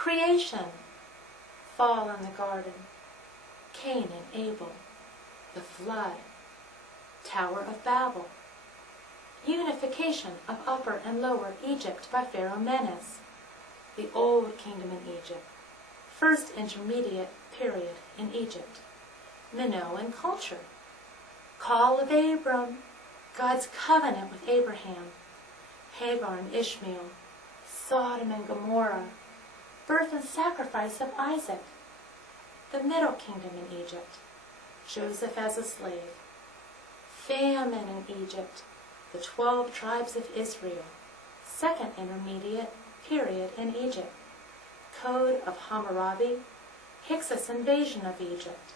Creation, fall in the garden, Cain and Abel, the flood, Tower of Babel, unification of Upper and Lower Egypt by Pharaoh Menes, the Old Kingdom in Egypt, first intermediate period in Egypt, Minoan culture, call of Abram, God's covenant with Abraham, Hagar and Ishmael, Sodom and Gomorrah, birth and sacrifice of Isaac, the Middle Kingdom in Egypt, Joseph as a slave, famine in Egypt, the 12 tribes of Israel, second intermediate period in Egypt, Code of Hammurabi, Hyksos invasion of Egypt,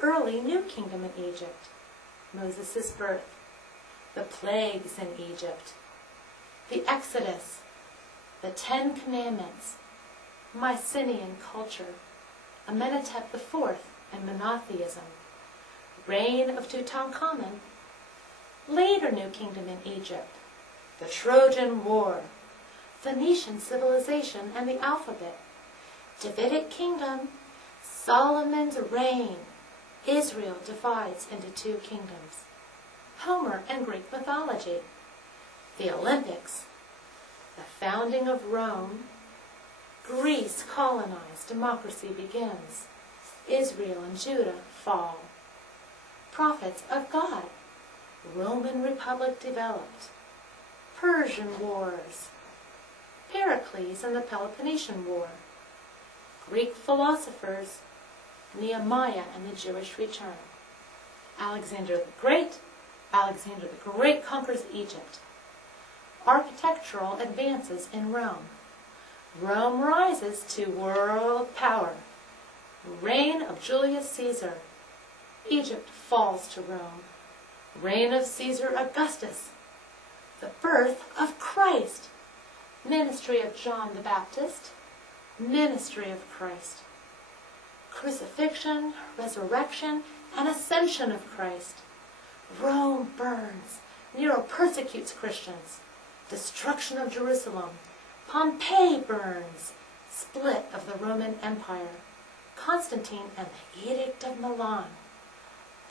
early New Kingdom in Egypt, Moses' birth, the plagues in Egypt, the Exodus, the 10 Commandments, Mycenaean culture, Amenhotep IV and monotheism, reign of Tutankhamun, later New Kingdom in Egypt, the Trojan War, Phoenician civilization and the alphabet, Davidic kingdom, Solomon's reign, Israel divides into 2 kingdoms, Homer and Greek mythology, the Olympics, the founding of Rome, Greece colonized, democracy begins, Israel and Judah fall, prophets of God, Roman Republic developed, Persian wars, Pericles and the Peloponnesian War, Greek philosophers, Nehemiah and the Jewish return, Alexander the Great conquers Egypt, architectural advances in Rome, Rome rises to world power, reign of Julius Caesar, Egypt falls to Rome, reign of Caesar Augustus, the birth of Christ, ministry of John the Baptist, ministry of Christ, crucifixion, resurrection, and ascension of Christ, Rome burns, Nero persecutes Christians, destruction of Jerusalem, Pompeii burns, split of the Roman Empire, Constantine and the Edict of Milan,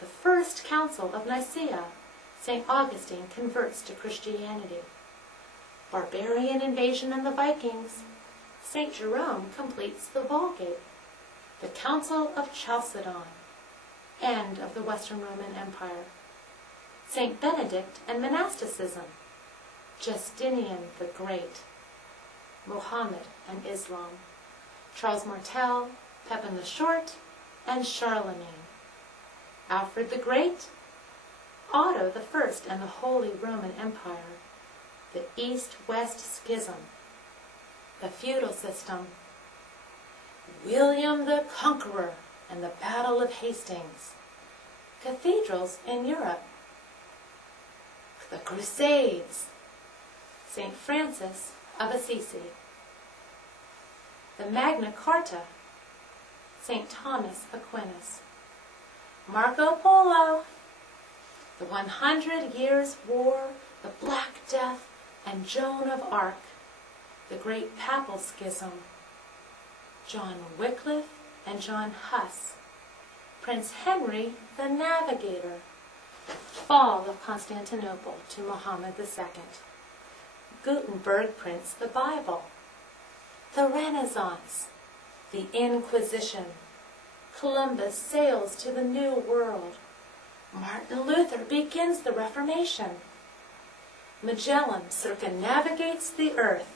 the First Council of Nicaea, St. Augustine converts to Christianity, barbarian invasion and the Vikings, St. Jerome completes the Vulgate, the Council of Chalcedon, end of the Western Roman Empire, St. Benedict and monasticism, Justinian the Great, Muhammad and Islam, Charles Martel, Pepin the Short, and Charlemagne, Alfred the Great, Otto I and the Holy Roman Empire, the East-West Schism, the feudal system, William the Conqueror and the Battle of Hastings, cathedrals in Europe, the Crusades, St. Francis of Assisi, the Magna Carta, St. Thomas Aquinas, Marco Polo, the 100 Years' War, the Black Death, and Joan of Arc, the Great Papal Schism, John Wycliffe and John Huss, Prince Henry the Navigator, fall of Constantinople to Muhammad II, Gutenberg prints the Bible, the Renaissance, the Inquisition, Columbus sails to the New World, Martin Luther begins the Reformation, Magellan circumnavigates the earth,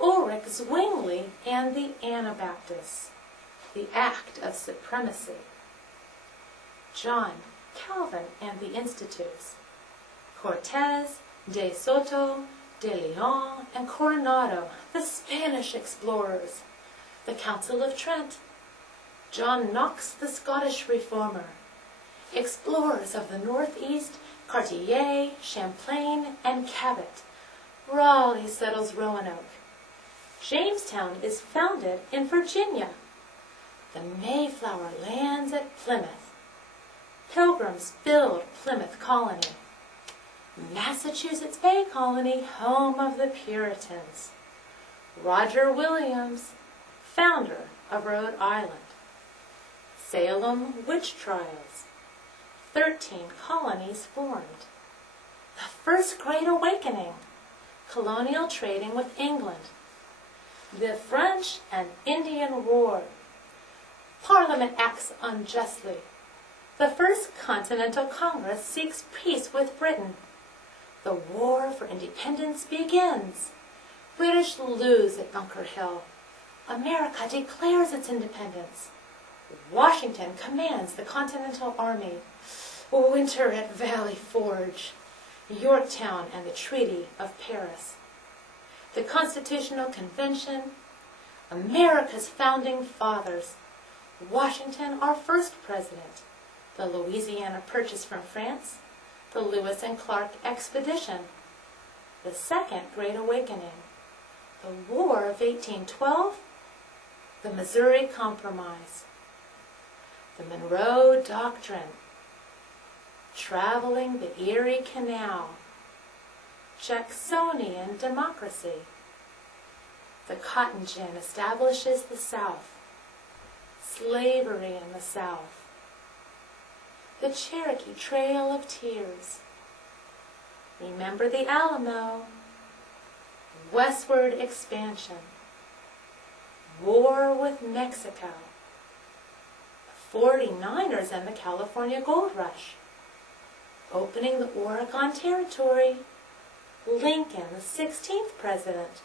Ulrich Zwingli and the Anabaptists, the Act of Supremacy, John Calvin and the Institutes, Cortez, de Soto, de Leon, and Coronado, the Spanish explorers, the Council of Trent, John Knox, the Scottish reformer, explorers of the Northeast, Cartier, Champlain, and Cabot, Raleigh settles Roanoke, Jamestown is founded in Virginia, the Mayflower lands at Plymouth, Pilgrims build Plymouth Colony, Massachusetts Bay Colony, home of the Puritans, Roger Williams, founder of Rhode Island. Salem witch trials. 13 colonies formed. The First Great Awakening. Colonial trading with England. The French and Indian War. Parliament acts unjustly. The First Continental Congress seeks peace with Britain. The War for Independence begins. British lose at Bunker Hill. America declares its independence. Washington commands the Continental Army. Winter at Valley Forge. Yorktown and the Treaty of Paris. The Constitutional Convention. America's founding fathers. Washington, our first president. The Louisiana Purchase from France. The Lewis and Clark Expedition. The Second Great Awakening. The War of 1812. The Missouri Compromise. The Monroe Doctrine. Traveling the Erie Canal. Jacksonian Democracy. The Cotton Gin establishes the South. Slavery in the South. The Cherokee Trail of Tears. Remember the Alamo. Westward expansion. War with Mexico. The 49ers and the California Gold Rush. Opening the Oregon Territory. Lincoln, the 16th president.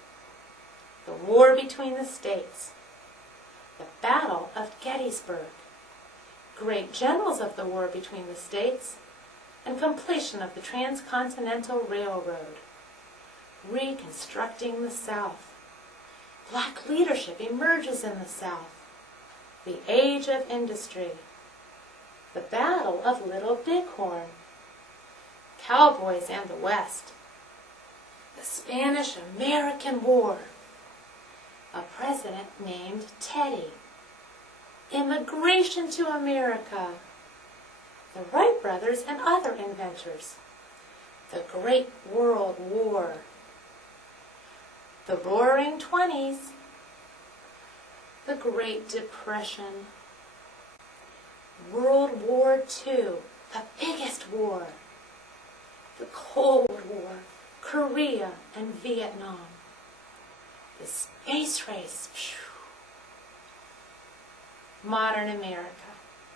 The war between the states. The Battle of Gettysburg. Great generals of the war between the states, and completion of the Transcontinental Railroad. Reconstructing the South. Black leadership emerges in the South. The Age of Industry. The Battle of Little Bighorn. Cowboys and the West. The Spanish-American War. A president named Teddy. Immigration to America. The Wright brothers and other inventors. The Great World War. The Roaring Twenties. The Great Depression. World War II, the biggest war. The Cold War, Korea and Vietnam. The space race. Modern America.